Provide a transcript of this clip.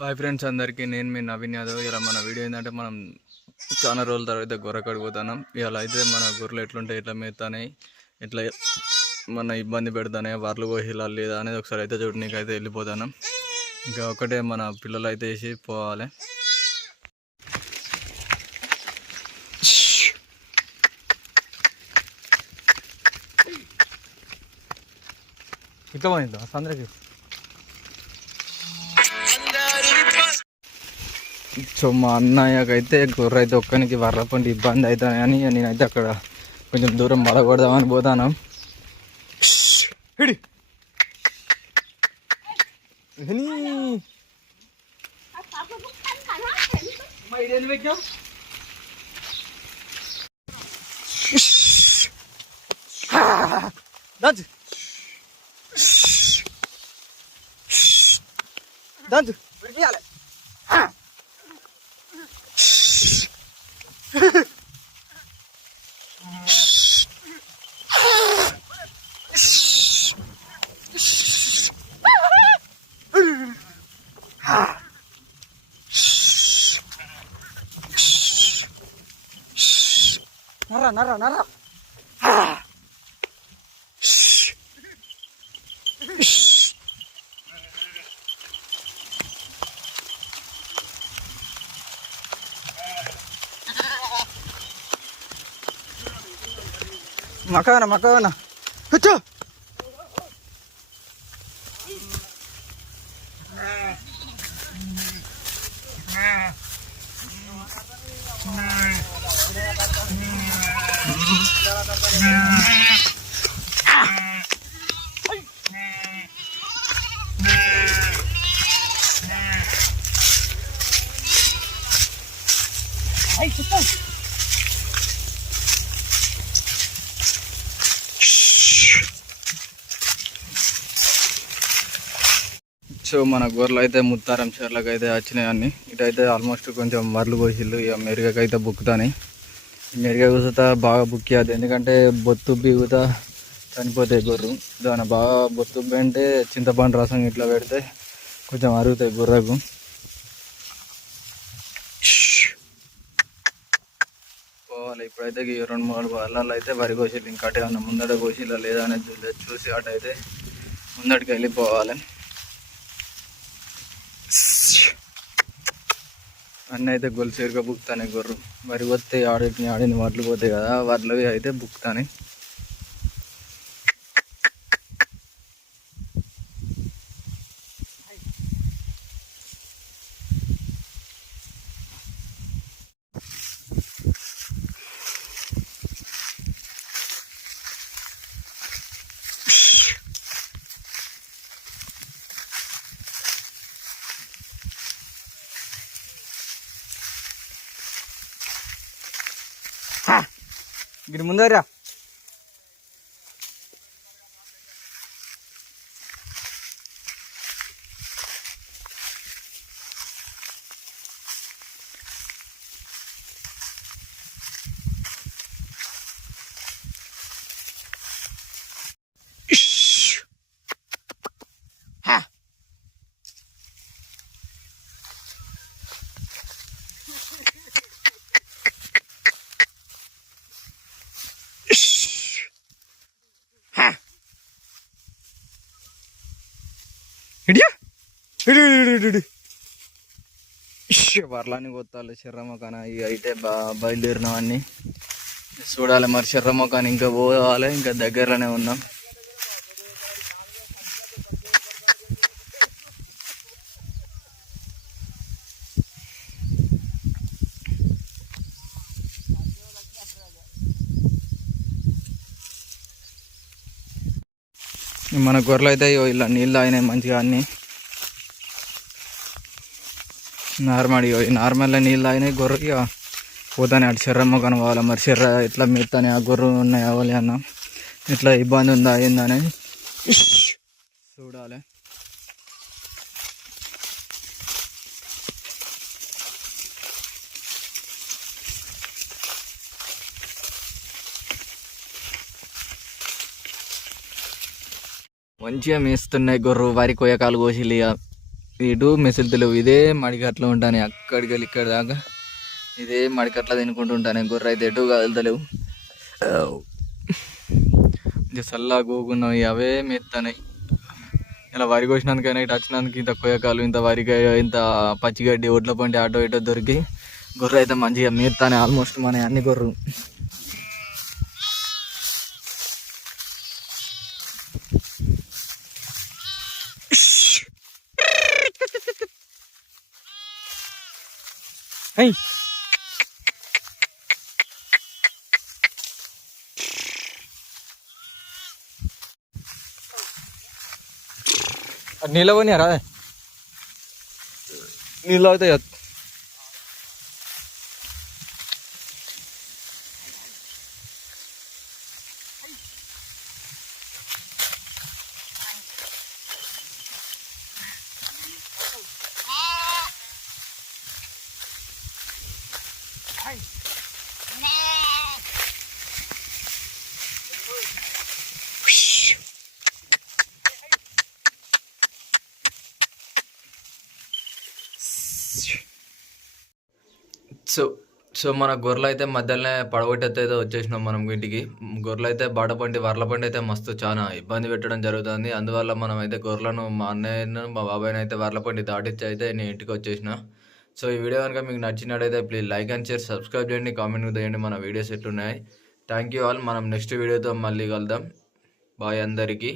Hi friends అందరికీ, నేను మీ నవీన్ యాదవ్. ఇలా మన వీడియో ఏంటంటే మనం చాలా రోజుల తర్వాత గొర్రెకాడికి పోతున్నాం. ఇలా అయితే మన గొర్రెలు ఎట్లుంటాయి, ఎట్లా మేస్తాయి, ఎట్లా మన ఇబ్బంది పెడతానే, వార్లు కోసిలా లేదా అనేది ఒకసారి అయితే చూడడానికి అయితే వెళ్ళిపోతాను. ఇంకా ఒకటే మన పిల్లలు అయితే వేసి పోవాలి. ఇట్లా పోయిందా అందరికి. సో మా అన్నయ్యకైతే గొర్రె అయితే ఒక్కనికి వర్రపండి ఇబ్బంది అవుతాయి అని నేనైతే అక్కడ కొంచెం దూరం మడగొడదామని పోతాను. దంచు విడిపియాలి. నర్రా నర్రా నర్రా. మకానా మకానా కూర్చో. సో మన గొర్రెలు అయితే ముత్తారం చెర్లకు అయితే వచ్చినాయి అన్ని. ఇటైతే ఆల్మోస్ట్ కొంచెం మరలు కోసిళ్ళు. ఇక మెరుగకైతే బుక్కుతాని. మెరుగ కూసుతా బాగా బుక్కియద్దు, ఎందుకంటే బొత్తుబ్బి కూతా చనిపోతాయి గొర్రెలు. దాని బాగా బొత్తుబ్బి అంటే చింతపండు రసం ఇట్లా పెడితే కొంచెం అరుగుతాయి గొర్రెకు. పోవాలి ఇప్పుడైతే 2-3 వాళ్ళల్లో అయితే వరి కోసిళ్ళు. ఇంకటి అన్న ముందట కోసిళ్ళ లేదా అనేది చూసి అటైతే ముందటికి వెళ్ళిపోవాలి. అన్నీ అయితే గొలుసేరుగా బుక్తానే గొర్రెలు. వరి వస్తే ఆడిని వడ్లు పోతాయి కదా, వడ్లు అయితే బుక్తానే. గిరి ముందరా. వర్లాన్ని కొత్తాలి శర్రమ్మకాన. ఇక అయితే బయలుదేరినవన్నీ చూడాలి. మరి శర్రమ్మకాని ఇంకా పోవాలి, ఇంకా దగ్గరలోనే ఉన్నాం. మన గొర్రెలు అయితే ఇలా నీళ్ళు తాగినాయి మంచిగా అన్నీ. నార్మల్గా నీళ్ళు తాగినాయి గొర్రెకి. పోతానే అటు శర్రమ్మ కనుకోవాలి. మరి శర్ర ఎట్లా మెత్తానే ఆ గొర్రె ఉన్నాయి అవ్వాలి అన్న, ఇట్లా ఇబ్బంది ఉందా అయిందని చూడాలి. మంచిగా మేస్తున్నాయి గొర్రె. వరి కొయ్యకాలు కోసిలు. ఇక ఇటు మెసులు తెలియవు. ఇదే మడికట్లో ఉంటాను, అక్కడికి వెళ్ళి ఇక్కడ దాకా ఇదే మడికట్ల తినుకుంటుంటాను. గొర్రె అయితే ఎటు కదలతలేవు. చల్లగా గోకున్నాయి, అవే మెత్తనాయి. ఇలా వరి కోసినందుకైనా ఇటు వచ్చినందుకు ఇంత కొయ్యకాలు, ఇంత వరికాయ, ఇంత పచ్చిగడ్డి, ఒడ్ల పండి ఆటో ఇటో దొరికి గొర్రె అయితే మంచిగా మేస్తానే. ఆల్మోస్ట్ మన అన్ని గొర్రెలు నీళ్ళ పోనీరా, నీళ్ళు అవుతాయి. సో సో మన గొర్రెలు అయితే మధ్యలోనే పడగొట్టయితే వచ్చేసినాం మనం ఇంటికి. గొర్రెలు అయితే బాటపండి వర్లపండి అయితే మస్తు చాలా ఇబ్బంది పెట్టడం జరుగుతుంది. అందువల్ల మనం అయితే గొర్రెలను, మా అన్నయ్యను మా బాబాయ్ని అయితే వర్లపండి దాటిచ్చి అయితే నేను ఇంటికి వచ్చేసిన. సో ఈ వీడియో కనుక మీకు నచ్చినట్టయితే please like and share, subscribe చేయండి, కామెంట్ చేయండి మన వీడియోస్ ఎట్లున్నాయి. Thank you all. మనం నెక్స్ట్ వీడియోతో మళ్ళీ కలుద్దాం. బాయ్ అందరికీ.